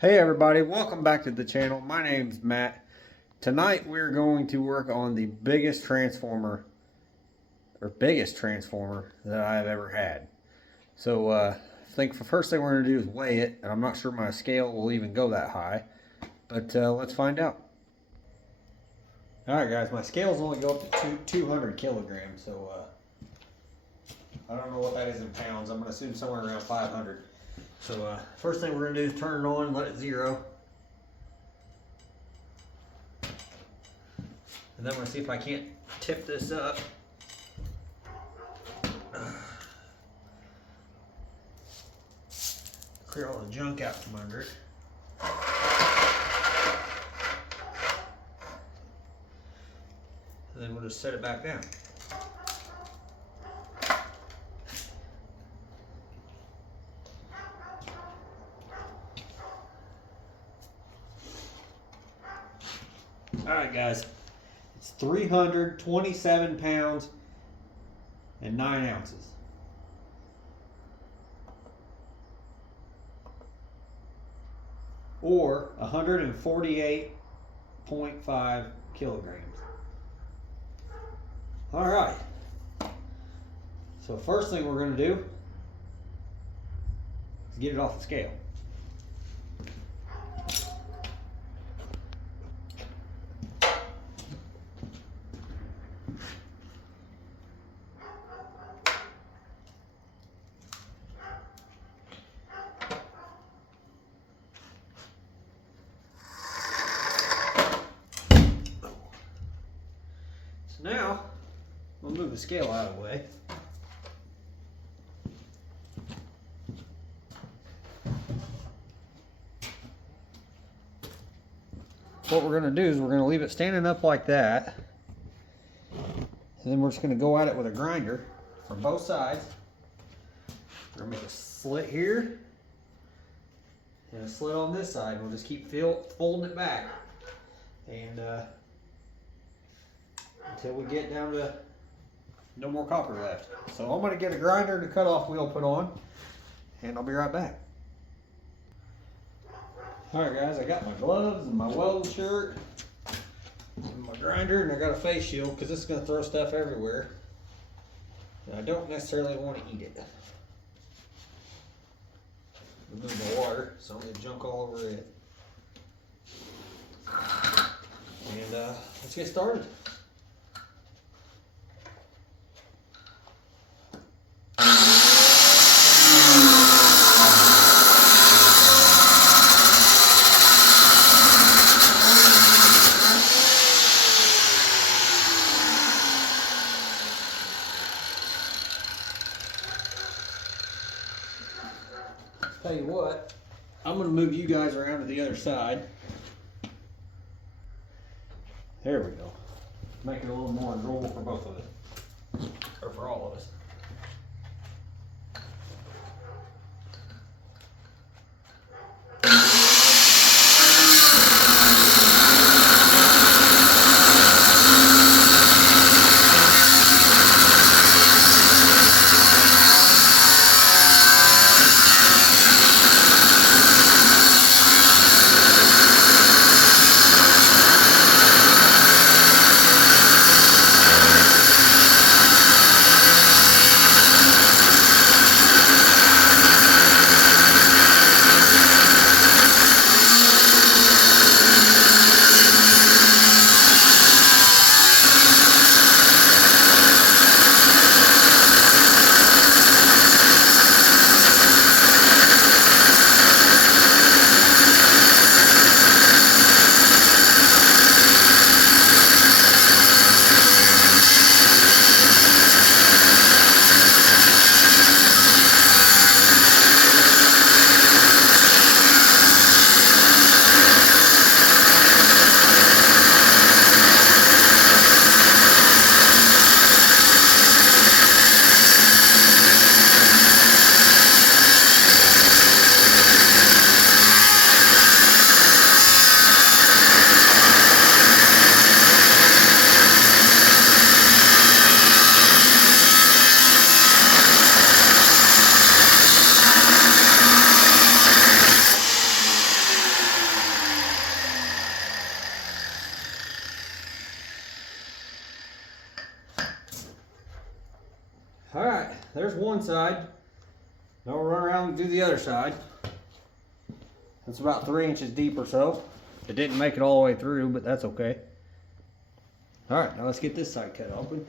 Hey everybody, welcome back to the channel. My name's Matt. Tonight we're going to work on the biggest transformer that I've ever had. So I think the first thing we're going to do is weigh it, and I'm not sure my scale will even go that high, but let's find out. Alright guys, my scales only go up to 200 kilograms, so I don't know what that is in pounds. I'm going to assume somewhere around 500. So first thing we're going to do is turn it on, let it zero. And then we're going to see if I can't tip this up. Clear all the junk out from under it. And then we'll just set it back down. Alright guys, it's 327 pounds and 9 ounces. Or 148.5 kilograms. Alright, so first thing we're going to do is get it off the scale. Now, we'll move the scale out of the way. What we're going to do is we're going to leave it standing up like that. And then we're just going to go at it with a grinder from both sides. We're going to make a slit here and a slit on this side. We'll just keep folding it back. And until we get down to no more copper left. So I'm going to get a grinder and a cutoff wheel put on, and I'll be right back. Alright guys, I got my gloves and my welding shirt and my grinder, and I got a face shield because this is going to throw stuff everywhere. And I don't necessarily want to eat it. Remove the water so I don't get junk all over it. And let's get started. Tell you what, I'm going to move you guys around to the other side. There we go. Make it a little more enjoyable for both of us, or for all of us. there's one side. Now we'll run around and do the other side. It's about 3 inches deep or so. It didn't make it all the way through, but that's okay. All right, now let's get this side cut open.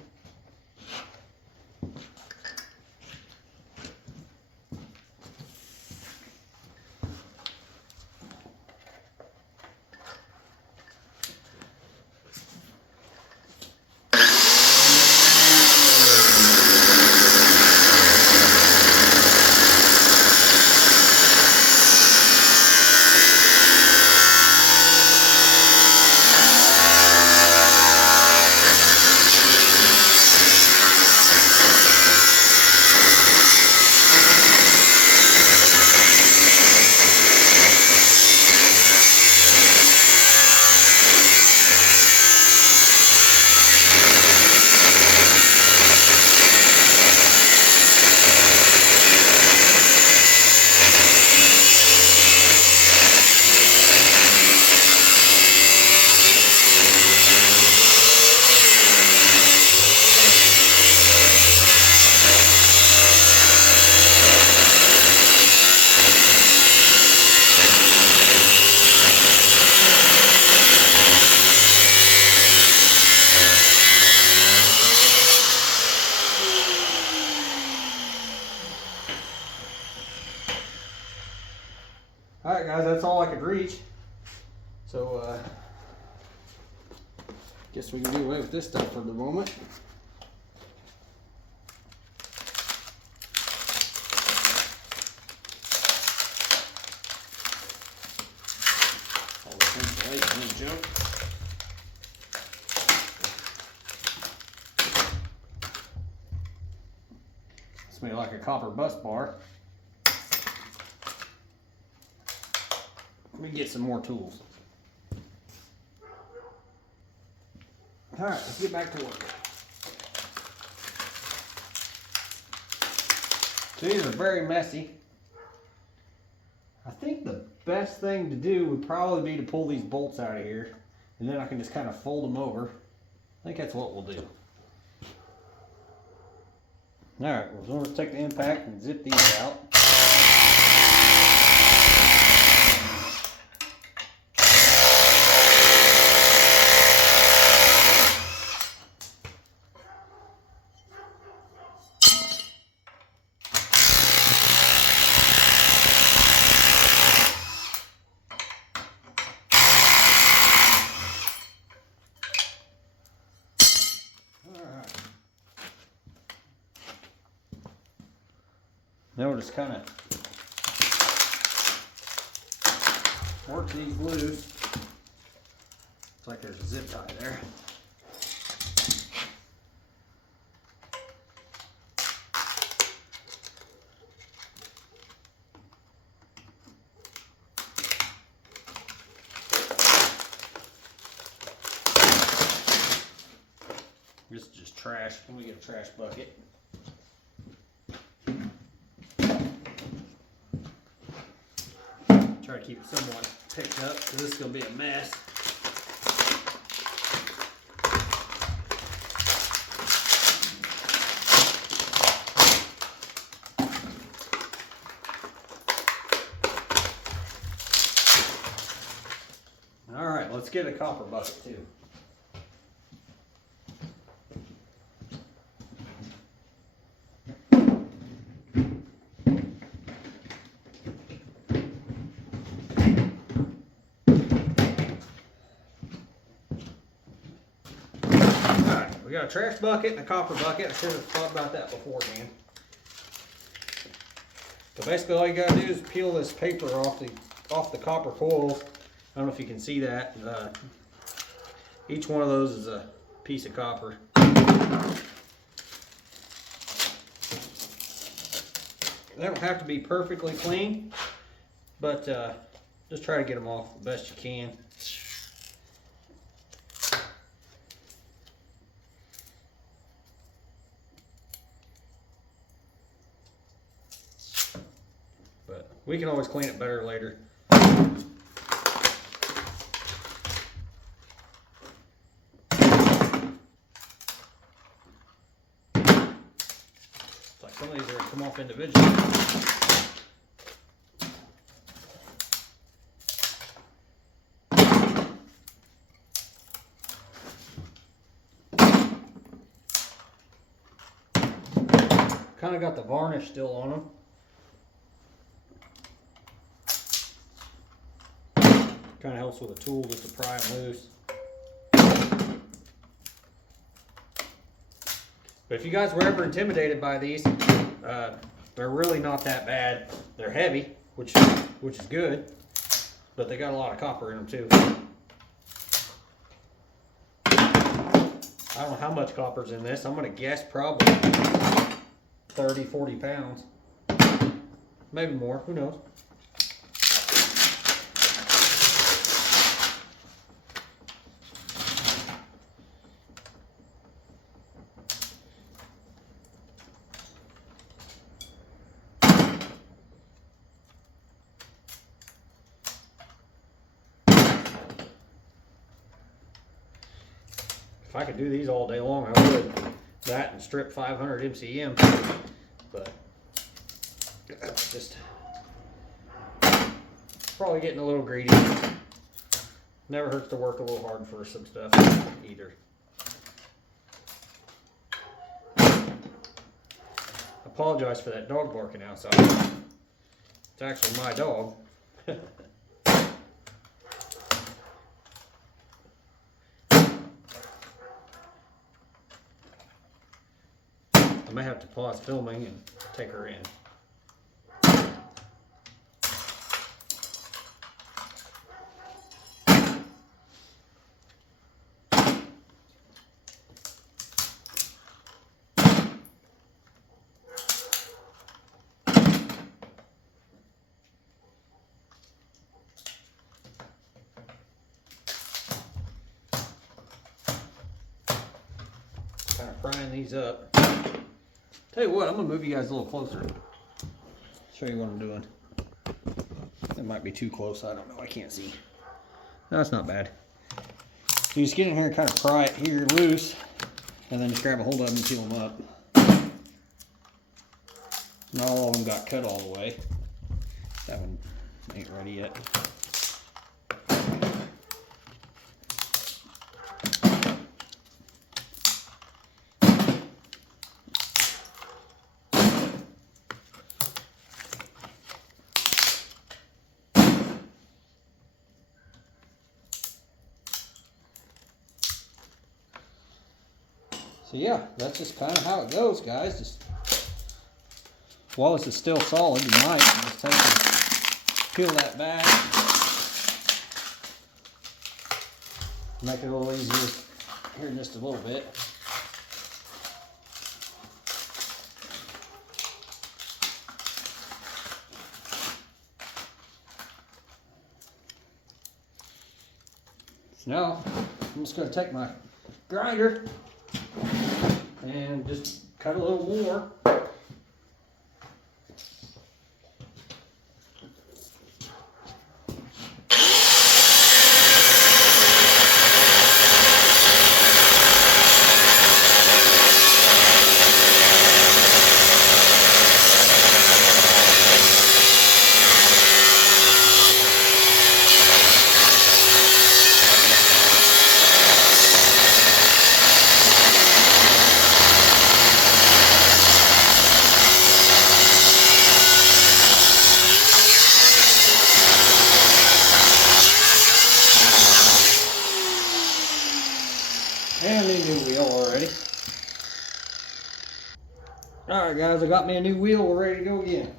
Alright guys, that's all I could reach. So guess we can do away with this stuff for the moment. All this insulation and junk. It's made like a copper bus bar. Let me get some more tools. All right, let's get back to work. These are very messy. I think the best thing to do would probably be to pull these bolts out of here, and then I can just kind of fold them over. I think that's what we'll do. All right, well, we'll take the impact and zip these out. Now we'll just kind of work these loose. It's like there's a zip tie there. This is just trash. Can we get a trash bucket? Try to keep it somewhat picked up because this is going to be a mess. All right, let's get a copper bucket too. We got a trash bucket and a copper bucket. I should have thought about that beforehand. So basically all you gotta do is peel this paper off the copper coils. I don't know if you can see that. Each one of those is a piece of copper. They don't have to be perfectly clean, but just try to get them off the best you can. But we can always clean it better later. It's like some of off individually. Kind of got the varnish still on them. Kind of helps with a tool just to pry them loose. But if you guys were ever intimidated by these, they're really not that bad. They're heavy, which is good, but they got a lot of copper in them too. I don't know how much copper's in this. I'm gonna guess probably 30, 40 pounds. Maybe more, who knows? If I could do these all day long, I would. That and strip 500 MCM, but just probably getting a little greedy. Never hurts to work a little hard for some stuff either. Apologize for that dog barking outside. It's actually my dog. I may have to pause filming and take her in. Kind of frying these up. Tell you what, I'm gonna move you guys a little closer. Show you what I'm doing. It might be too close, I don't know, I can't see. No, that's not bad. So you just get in here and kind of pry it here loose, and then just grab a hold of them and peel them up. Not all of them got cut all the way. That one ain't ready yet. So yeah, that's just kind of how it goes, guys. Just while this is still solid, you might just take and peel that back. Make it a little easier here in just a little bit. So now I'm just going to take my grinder and just cut a little more. And a new wheel already. Alright guys, I got me a new wheel, we're ready to go again.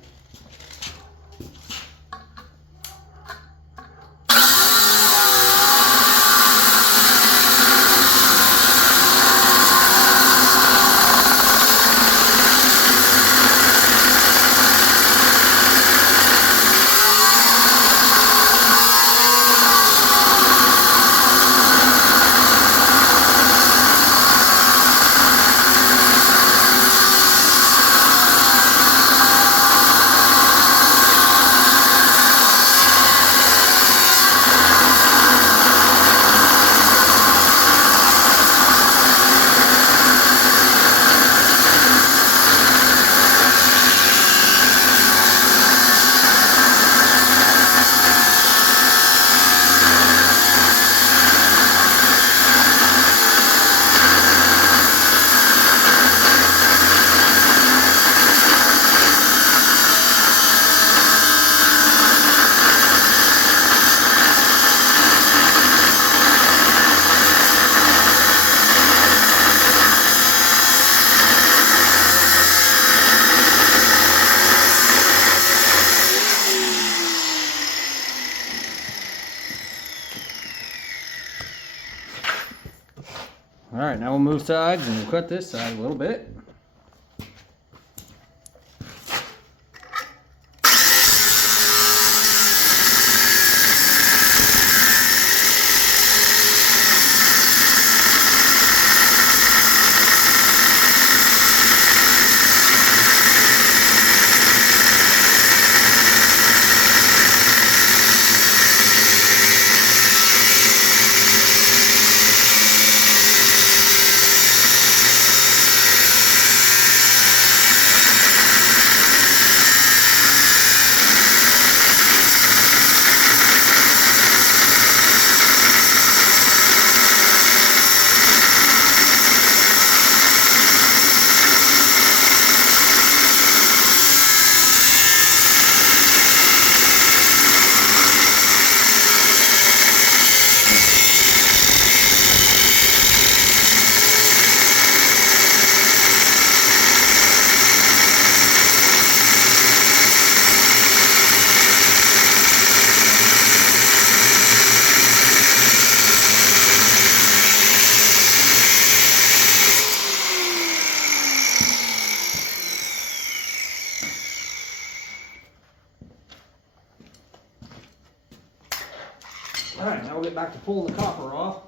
All right, now we'll move sides and we'll cut this side a little bit. All right, now we'll get back to pulling the copper off.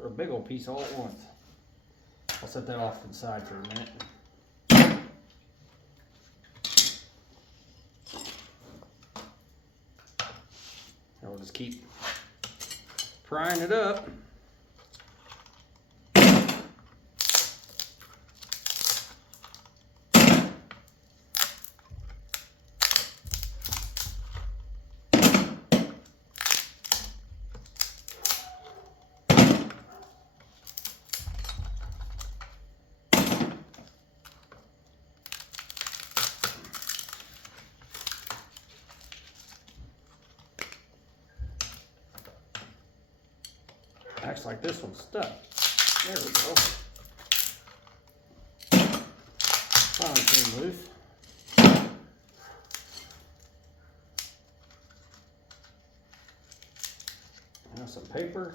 Or a big old piece all at once. I'll set that off to the side for a minute. And we'll just keep prying it up. Acts like this one's stuck. There we go. Finally came loose. Now some paper.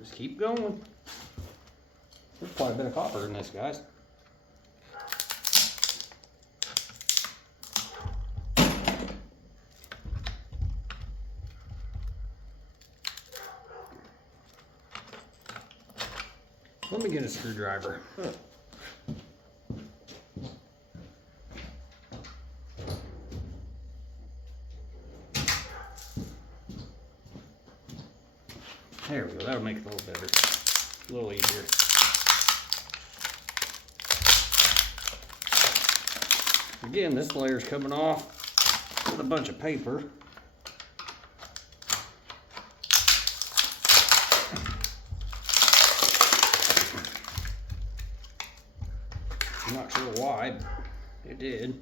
Just keep going. There's quite a bit of copper in this, guys. Let me get a screwdriver. There we go, that'll make it a little better, a little easier. Again, this layer's coming off with a bunch of paper. I'm not sure why, but it did.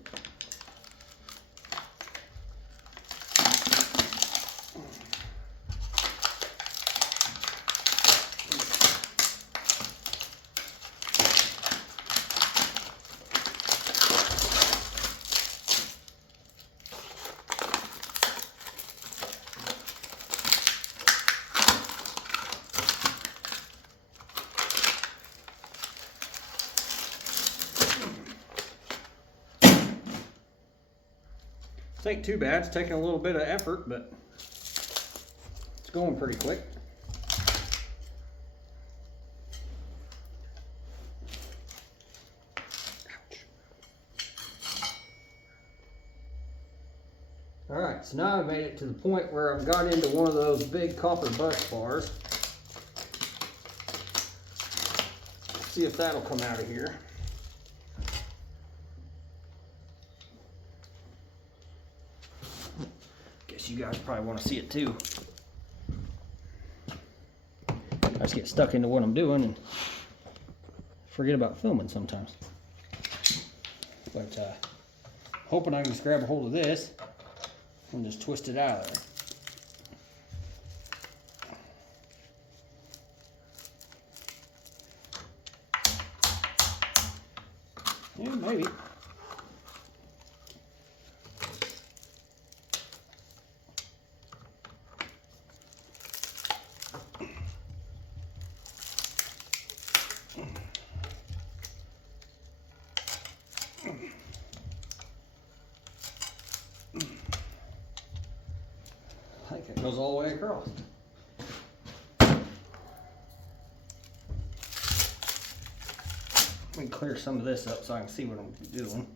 This ain't too bad. It's taking a little bit of effort, but it's going pretty quick. Alright, so now I've made it to the point where I've got into one of those big copper bus bars. Let's see if that'll come out of here. Guess you guys probably want to see it too. I just get stuck into what I'm doing and forget about filming sometimes. But hoping I can just grab a hold of this and just twist it out of there. Yeah, maybe. I think it goes all the way across. Let me clear some of this up so I can see what I'm doing.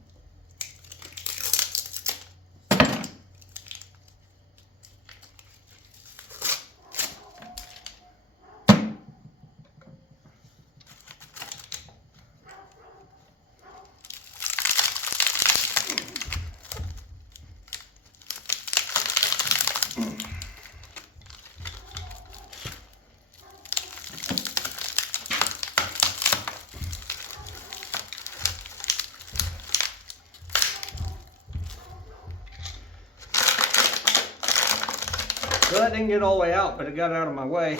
So that didn't get all the way out, but it got out of my way.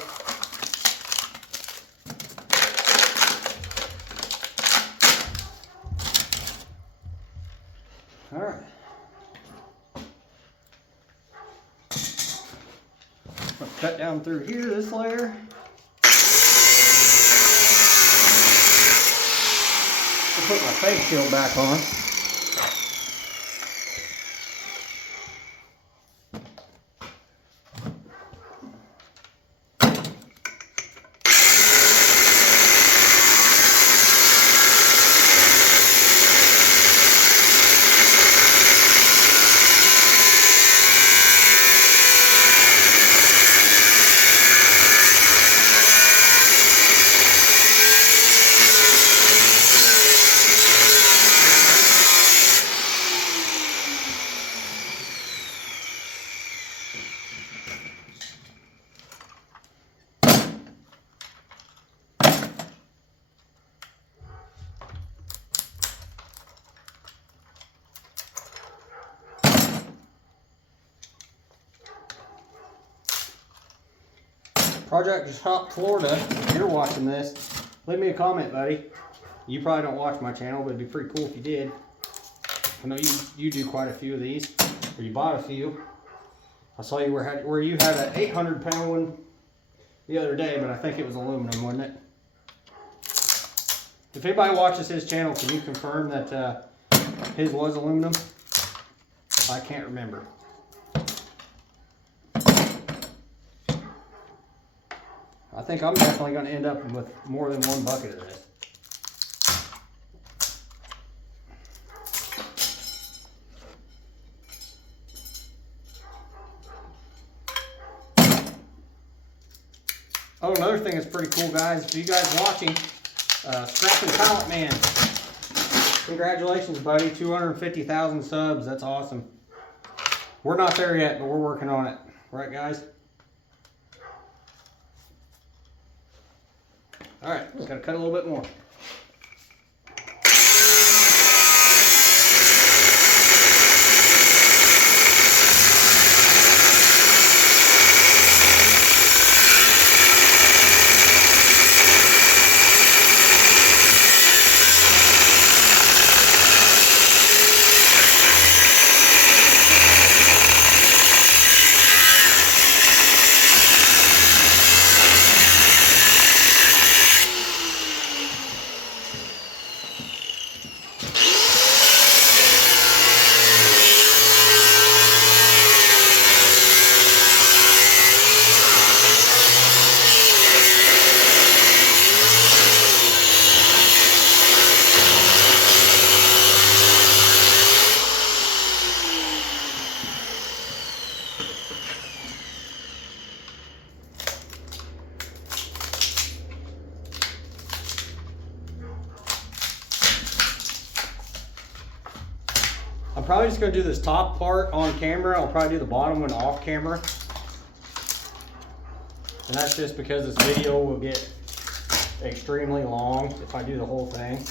All right. I'm gonna cut down through here, this layer. I'll put my face shield back on. Project Shop Florida, if you're watching this, leave me a comment, buddy. You probably don't watch my channel, but it'd be pretty cool if you did. I know you do quite a few of these, or you bought a few. I saw you where you had an 800-pound one the other day, but I think it was aluminum, wasn't it? If anybody watches his channel, can you confirm that his was aluminum? I can't remember. I think I'm definitely going to end up with more than one bucket of this. Oh, another thing that's pretty cool, guys. If you guys watching, Scrapping Pallet Man, congratulations, buddy. 250,000 subs. That's awesome. We're not there yet, but we're working on it. Right, guys? All right, just gotta cut a little bit more. probably just gonna do this top part on camera. I'll probably do the bottom one off camera. And that's just because this video will get extremely long if I do the whole thing.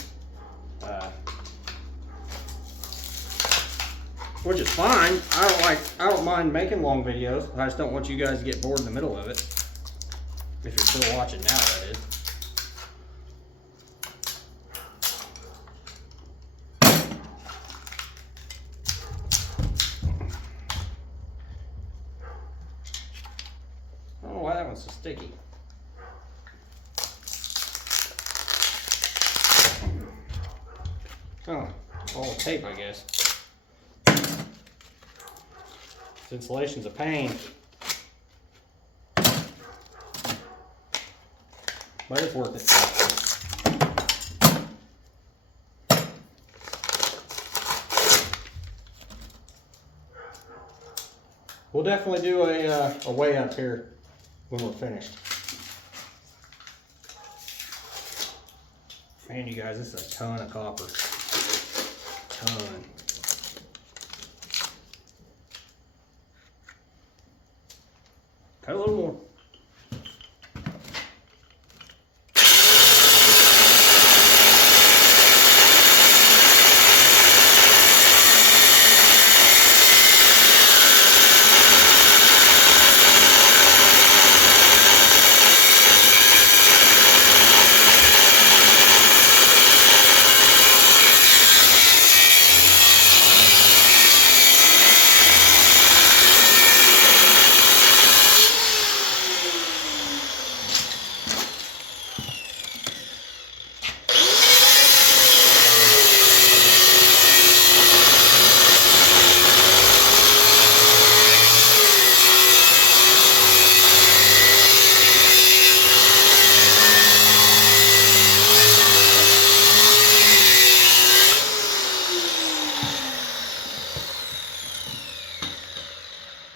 Which is fine. I don't mind making long videos. I just don't want you guys to get bored in the middle of it. If you're still watching now, that is. I don't know why that one's so sticky. Oh, all tape, I guess. This insulation's a pain. But it's worth it. We'll definitely do a weigh up here when we're finished. Man, you guys, this is a ton of copper. Ton. Cut a little more.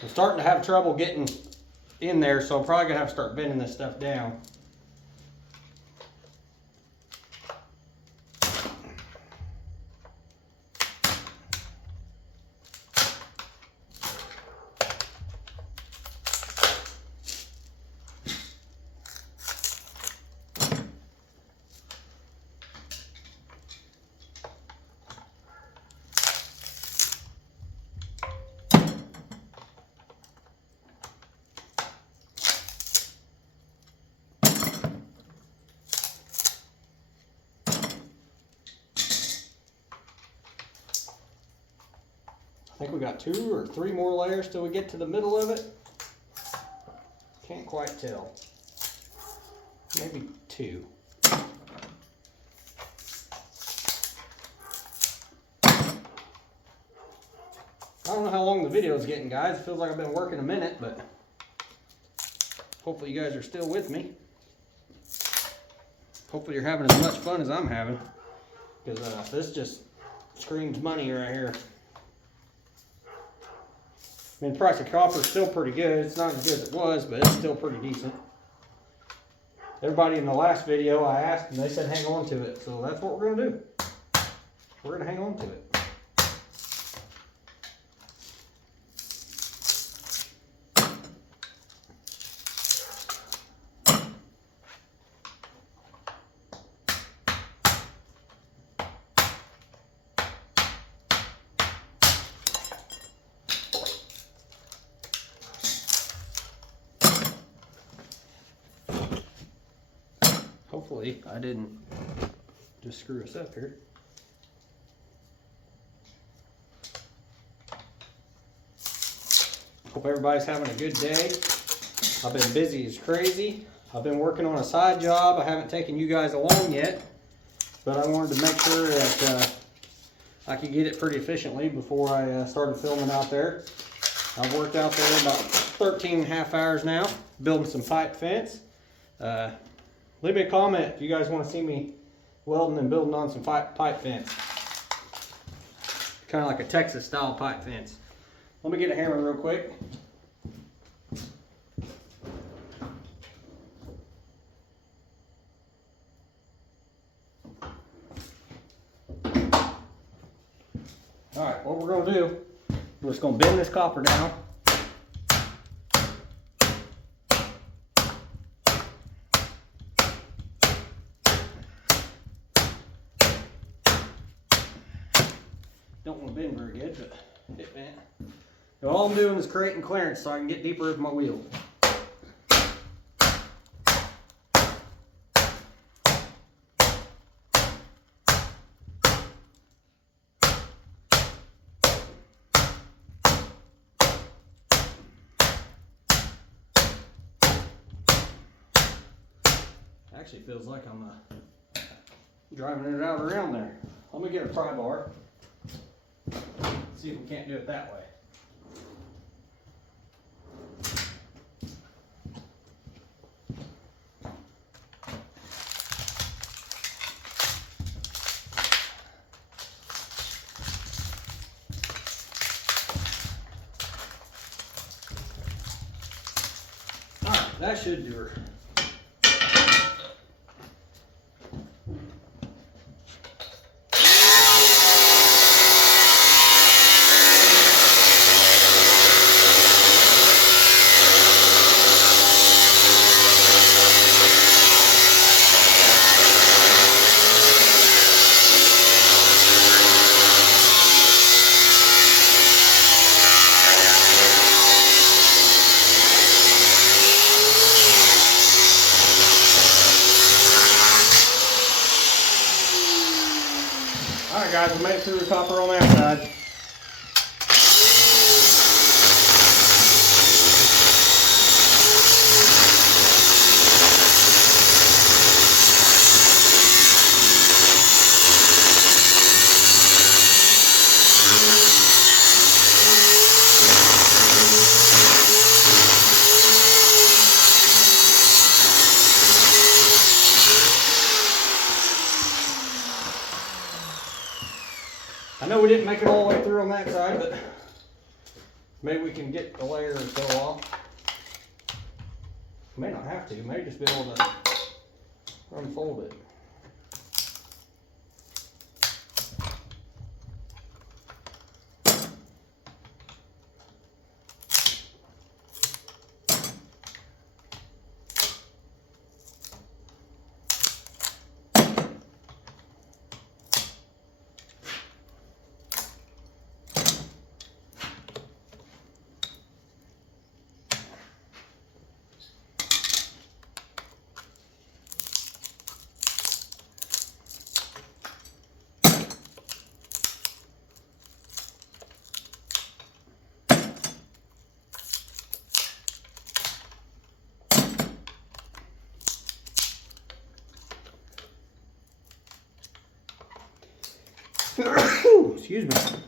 I'm starting to have trouble getting in there, so I'm probably gonna have to start bending this stuff down. I think we got 2 or 3 more layers till we get to the middle of it. Can't quite tell. Maybe 2. I don't know how long the video is getting, guys. It feels like I've been working a minute, but hopefully you guys are still with me. Hopefully you're having as much fun as I'm having, because this just screams money right here. I mean, the price of copper is still pretty good. It's not as good as it was, but it's still pretty decent. Everybody in the last video I asked, and they said hang on to it. So that's what we're going to do. We're going to hang on to it. Hopefully I didn't just screw us up here. Hope everybody's having a good day. I've been busy as crazy. I've been working on a side job. I haven't taken you guys along yet, but I wanted to make sure that I could get it pretty efficiently before I started filming out there. I've worked out there about 13 and a half hours now, building some pipe fence. Leave me a comment if you guys want to see me welding and building on some pipe fence. Kind of like a Texas style pipe fence. Let me get a hammer real quick. Alright, what we're going to do just going to bend this copper down. Don't want to bend very good, but it bent. So all I'm doing is creating clearance so I can get deeper with my wheel. Actually feels like I'm driving it out around there. Let me get a pry bar. See if we can't do it that way. Alright, that should do her. Alright guys, we made it through the copper on that side. I know we didn't make it all the way through on that side, but maybe we can get the layer or so off. May not have to, may just be able to unfold it. Excuse me.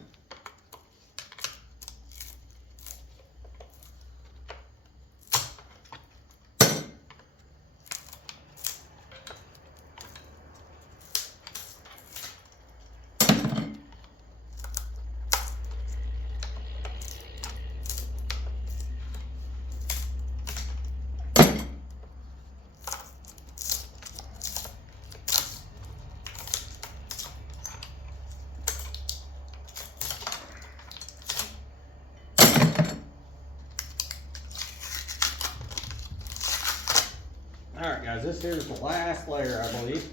Alright guys, this here is the last layer, I believe.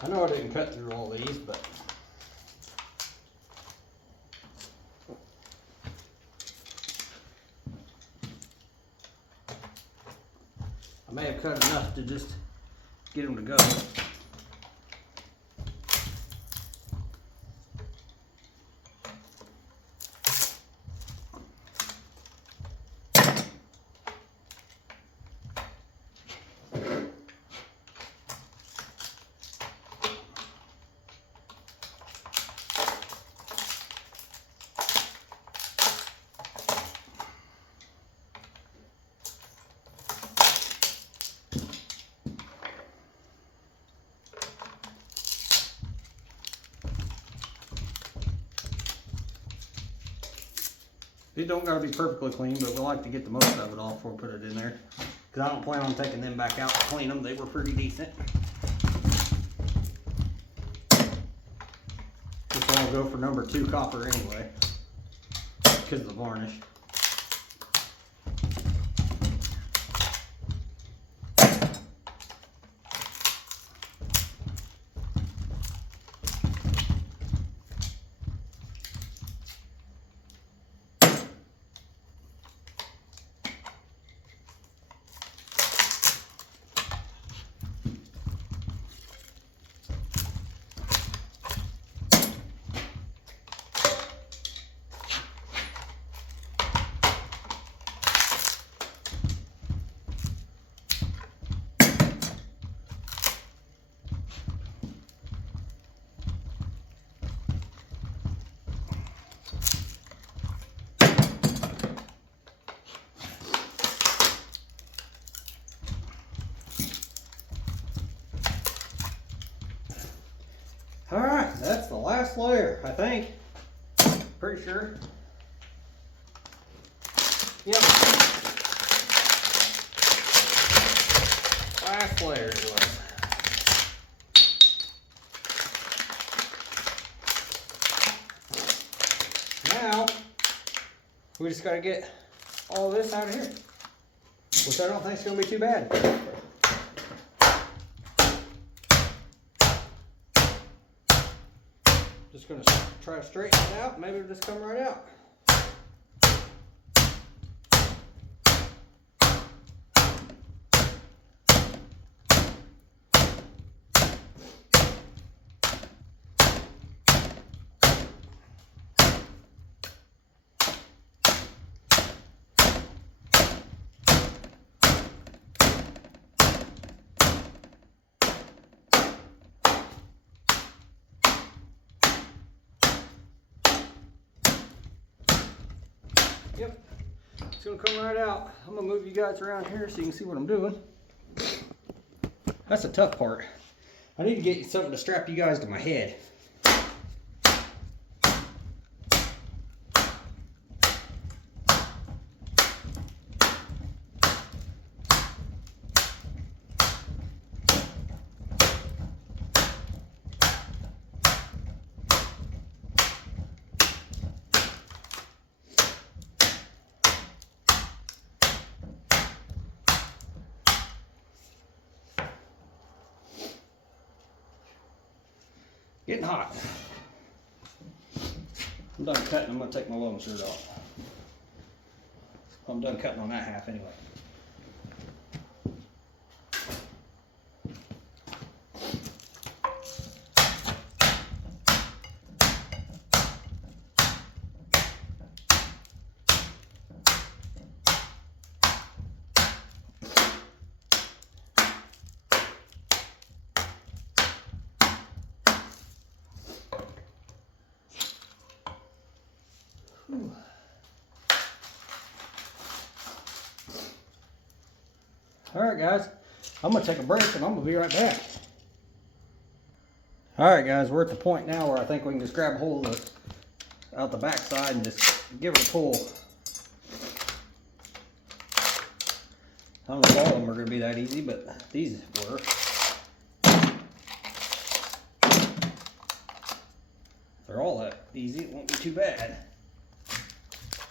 I know I didn't cut through all these, but I may have cut enough to just get them to go. It don't gotta be perfectly clean, but we like to get the most of it off before we put it in there. Cause I don't plan on taking them back out to clean them. They were pretty decent. This one will go for number 2 copper anyway, because of the varnish. Alright, that's the last layer, I think. Pretty sure. Yep. Last layer it was. Now, we just gotta get all this out of here, which I don't think is gonna be too bad. Just gonna try to straighten it out. Maybe it'll just come right out. Yep, it's gonna come right out. I'm gonna move you guys around here so you can see what I'm doing. That's the tough part. I need to get something to strap you guys to my head. Getting hot. I'm done cutting. I'm going to take my long shirt off. I'm done cutting on that half anyway. Alright guys, I'm going to take a break and I'm going to be right back. Alright guys, we're at the point now where I think we can just grab a hold of it out the back side and just give it a pull. I don't know if all of them are going to be that easy, but these were. If they're all that easy, it won't be too bad.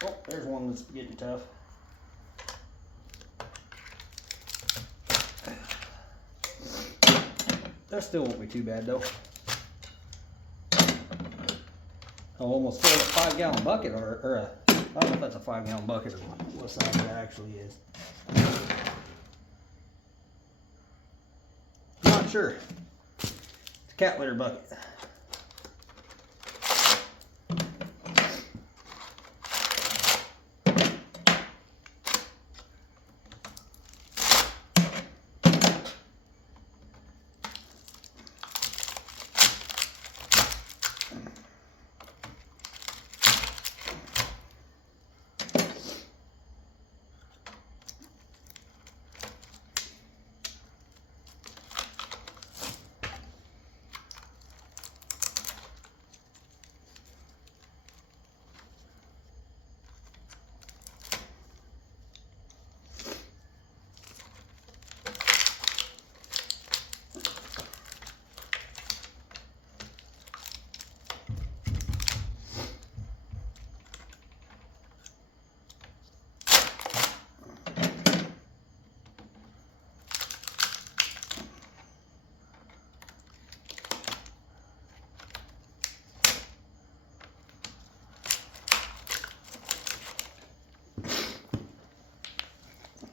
Oh, there's one that's getting tough. That still won't be too bad though. I'll almost fill a 5-gallon bucket or a, I don't know if that's a 5-gallon bucket or what size it actually is. I'm not sure. It's a cat litter bucket.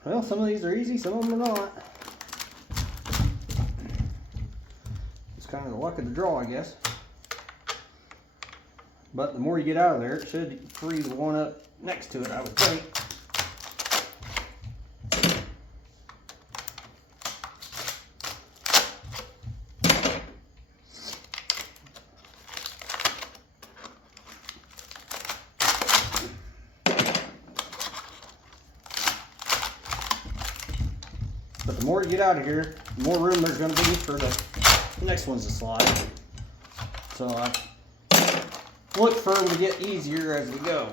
Well, some of these are easy, some of them are not. It's kind of the luck of the draw, I guess. But the more you get out of there, it should free the one up next to it, I would think. But the more you get out of here, the more room there's going to be for the next ones to slide. So I look for them to get easier as we go.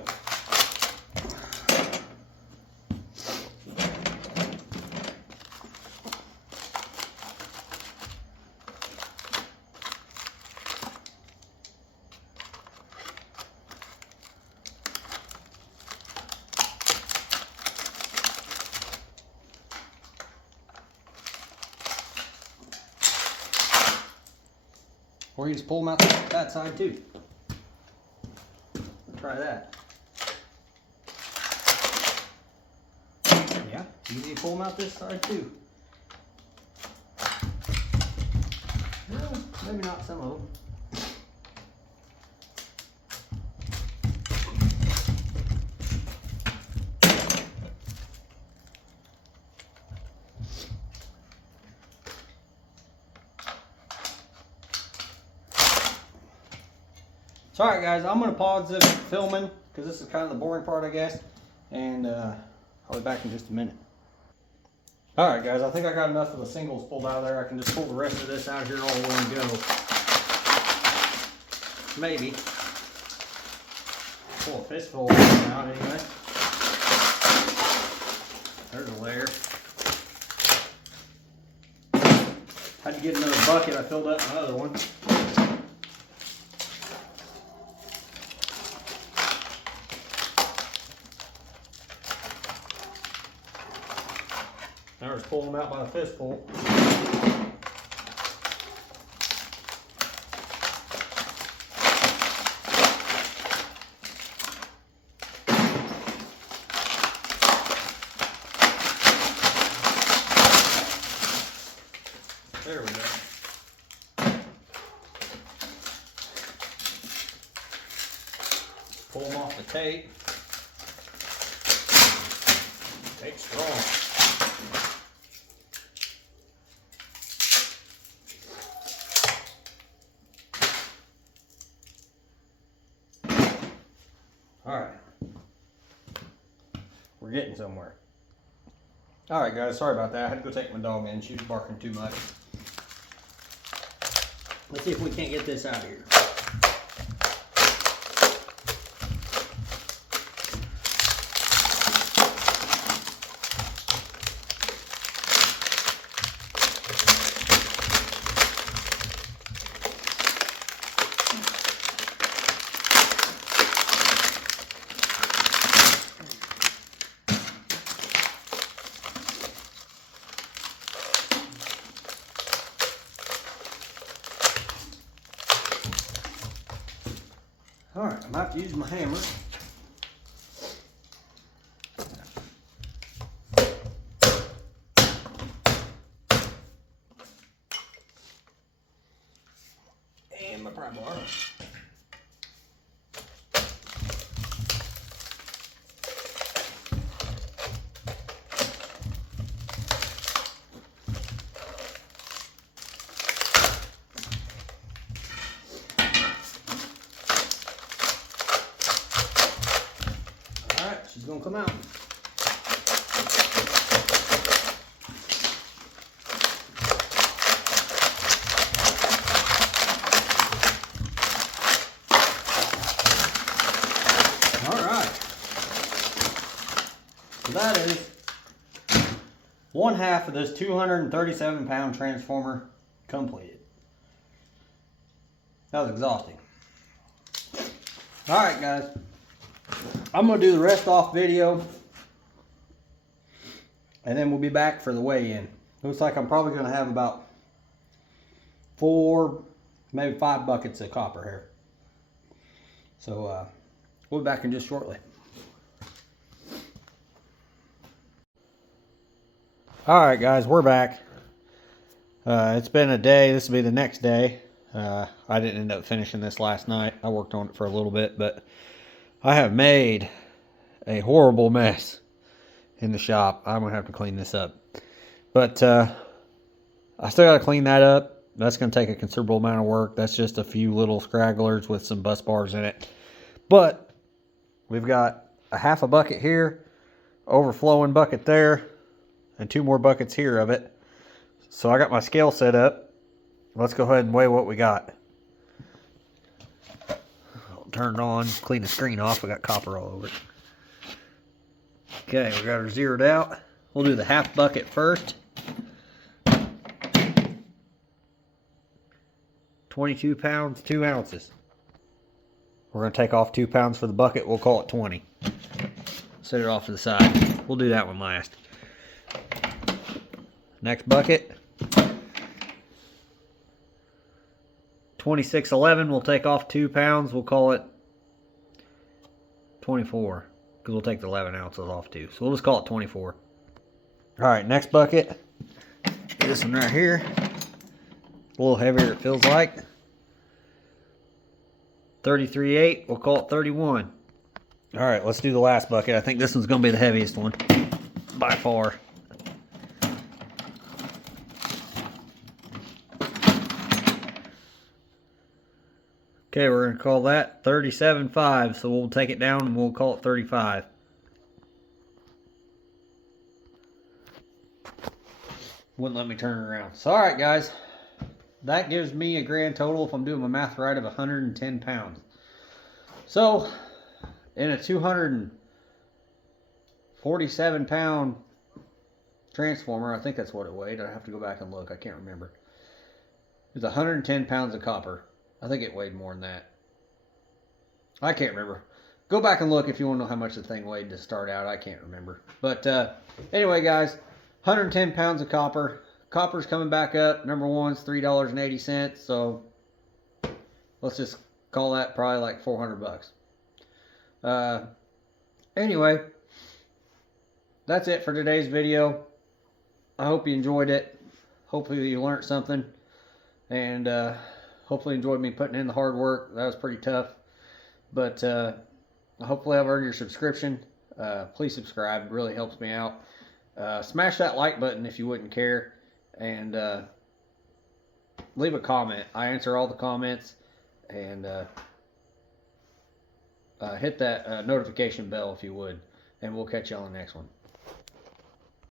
Or you just pull them out that side too. Try that. Yeah, easy to pull them out this side too. Well, maybe not some of them. So alright guys, I'm going to pause this filming because this is kind of the boring part, I guess, and I'll be back in just a minute. Alright guys, I think I got enough of the singles pulled out of there. I can just pull the rest of this out here all in one go. Maybe. Pull a fistful of them out anyway. There's a layer. Had to get another bucket. I filled up another one. Now we're just pulling them out by the fistful. There we go. Pull them off the tape. Tape's strong. Alright, we're getting somewhere. Alright guys, sorry about that. I had to go take my dog in. She was barking too much. Let's see if we can't get this out of here. Alright, I'm going to have to use my hammer. And my pry bar. She's gonna come out. All right. So that is 1/2 of this 237-pound transformer completed. That was exhausting. All right, guys. I'm going to do the rest off video, and then we'll be back for the weigh-in. Looks like I'm probably going to have about 4, maybe 5 buckets of copper here. So we'll be back in just shortly. Alright guys, we're back. It's been a day. This will be the next day. I didn't end up finishing this last night. I worked on it for a little bit, but I have made a horrible mess in the shop. I'm going to have to clean this up. But I still got to clean that up. That's going to take a considerable amount of work. That's just a few little scragglers with some bus bars in it. But we've got a half a bucket here, overflowing bucket there, and 2 more buckets here of it. So I got my scale set up. Let's go ahead and weigh what we got. I'll turn it on, clean the screen off. We got copper all over it. Okay, we got her zeroed out. We'll do the half bucket first. 22 pounds, 2 ounces. We're going to take off 2 pounds for the bucket. We'll call it 20. Set it off to the side. We'll do that one last. Next bucket. 2611, we'll take off 2 pounds. We'll call it 24. Because we'll take the 11 ounces off too. So we'll just call it 24. Alright, next bucket. This one right here. A little heavier, it feels like. 33.8, we'll call it 31. Alright, let's do the last bucket. I think this one's going to be the heaviest one. By far. Okay, we're going to call that 37.5, so we'll take it down and we'll call it 35. Wouldn't let me turn it around. So, alright guys, that gives me a grand total, if I'm doing my math right, of 110 pounds. So, in a 247 pound transformer, I think that's what it weighed. I have to go back and look, I can't remember. It's 110 pounds of copper. I think it weighed more than that. I can't remember. Go back and look if you want to know how much the thing weighed to start out. I can't remember. But anyway, guys, 110 pounds of copper. Copper's coming back up. Number one's $3.80. So let's just call that probably like 400 bucks. Anyway, that's it for today's video. I hope you enjoyed it. Hopefully you learned something. And hopefully enjoyed me putting in the hard work. That was pretty tough. But hopefully I've earned your subscription. Please subscribe. It really helps me out. Smash that like button if you wouldn't care. And leave a comment. I answer all the comments. And hit that notification bell if you would. And we'll catch you on the next one.